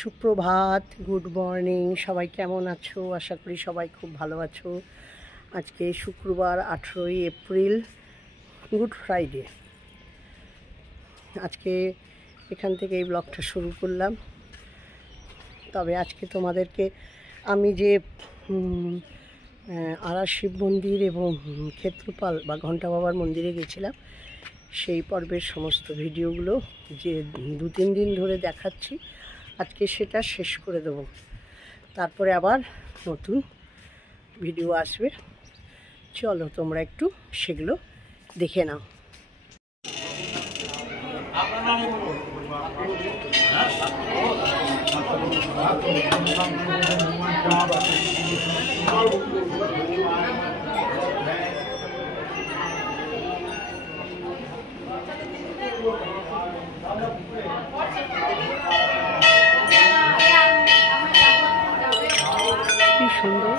সুপ্রভাত, good morning. সবাই কেমন আছো? আশা করি সবাই খুব ভালো আছো। আজকে শুক্রবার 18ই এপ্রিল, গুড ফ্রাইডে। আজকে এখান থেকে এই ব্লগটা শুরু করলাম। তবে আজকে তোমাদেরকে আমি যে আড়ার শিব মন্দির এবং ক্ষেত্রপাল বা ঘণ্টা বাবার মন্দিরে গেছিলাম, সেই পর্বের সমস্ত ভিডিওগুলো যে 2-3 দিন ধরে দেখাচ্ছি, আজকে সেটা শেষ করে দেব। তারপরে আবার নতুন ভিডিও আসবে। চলো তোমরা একটু সেগুলো দেখে নাও। কি সুন্দর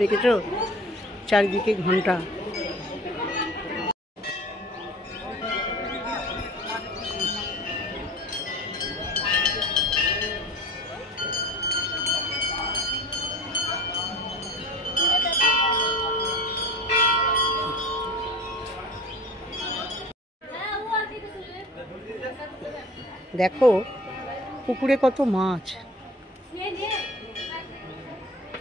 দেখেছো, চারিদিকে ঘন্টা। দেখো পুকুরে কত মাছ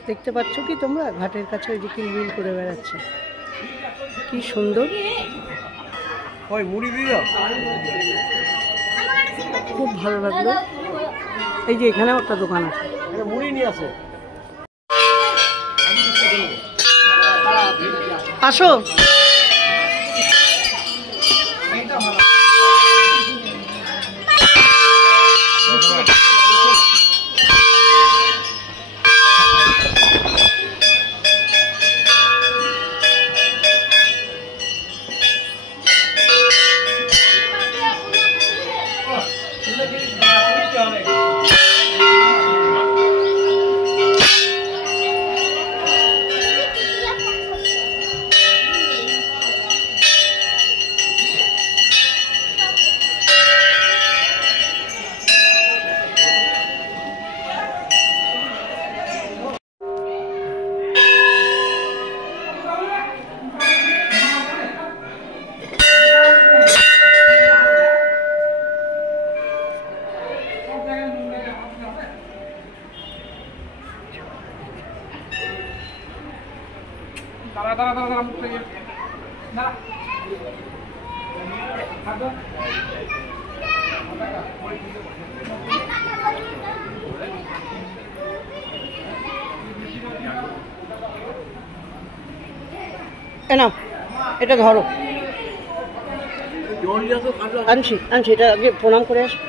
দেখতে পাচ্ছ কি তোমরা? ঘাটের কাছে ওই যে কিলবিল করে বেড়াচ্ছে, কি সুন্দর। খুব ভালো লাগলো। এই যে এখানেও একটা দোকান আছে, মুড়ি নিয়ে আসো। আসো। নাও এটা ধরো। আনছি এটা আগে প্রণাম করে আসো।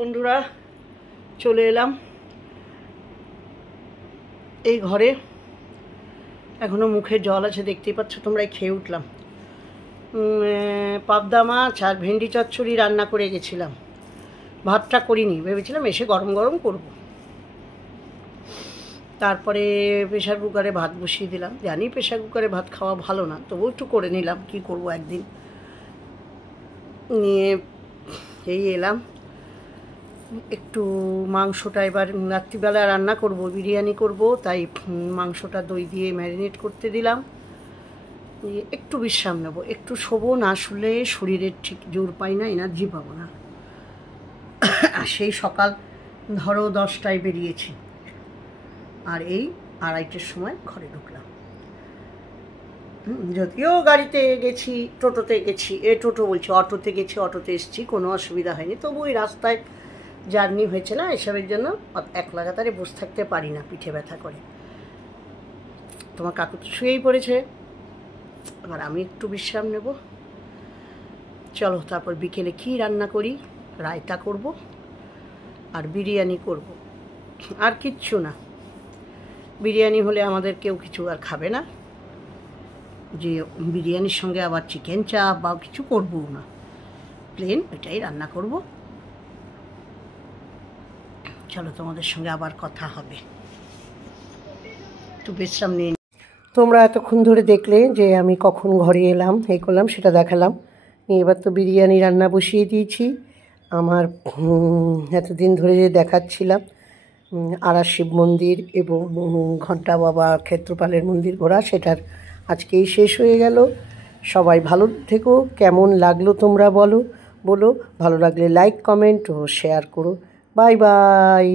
বন্ধুরা, চলে এলাম এই ঘরে। এখনও মুখে জল আছে, দেখতেই পাচ্ছ তোমরাই। খেয়ে উঠলাম পাবদা মাছ আর ভেন্ডি চচ্চড়ি রান্না করে গেছিলাম। ভাতটা করিনি, ভেবেছিলাম এসে গরম গরম করব। তারপরে প্রেশার কুকারে ভাত বসিয়ে দিলাম। জানি প্রেশার কুকারে ভাত খাওয়া ভালো না, তবুও একটু করে নিলাম, কি করব একদিন। নিয়ে এই এলাম। একটু মাংসটা এবার রাত্রিবেলা রান্না করব, বিরিয়ানি করব, তাই মাংসটা দই দিয়ে ম্যারিনেট করতে দিলাম। একটু বিশ্রাম নেব, একটু শোবো, না শুলে শরীরের ঠিক জোর পাই না, এনার্জি পাবো না। সেই সকাল ধরো 10টায় বেরিয়েছি, আর এই 2:30টার সময় ঘরে ঢুকলাম। যদিও গাড়িতে গেছি, টোটোতে গেছি, অটোতে গেছি, অটোতে এসেছি, কোনো অসুবিধা হয়নি। তবু ওই রাস্তায় জার্নি হয়েছে না, এসবের জন্য এক লাগাতারে বসে থাকতে পারি না, পিঠে ব্যথা করে। তোমার কাকু তো শুয়েই পড়েছে, এবার আমি একটু বিশ্রাম নেব। চলো তারপর বিকেলে কি রান্না করি। রায়তা করব আর বিরিয়ানি করব, আর কিচ্ছু না। বিরিয়ানি হলে আমাদের কেউ কিছু আর খাবে না, যে বিরিয়ানির সঙ্গে আবার চিকেন চাপ বা কিছু করবো না, প্লেন এটাই রান্না করব। চলো তোমাদের সঙ্গে আবার কথা হবে, একটু বিশ্রাম নিয়ে। তোমরা এতক্ষণ ধরে দেখলে যে আমি কখন ঘরে এলাম, এই করলাম, সেটা দেখালাম। এবার তো বিরিয়ানি রান্না বসিয়ে দিয়েছি। আমার এতদিন ধরে যে দেখাচ্ছিলাম আরাস শিব মন্দির এবং ঘণ্টা বাবা ক্ষেত্রপালের মন্দির ঘোরা, সেটার আজকেই শেষ হয়ে গেল। সবাই ভালো থেকো। কেমন লাগলো তোমরা বলো। ভালো লাগলে লাইক, কমেন্ট ও শেয়ার করো। Bye bye.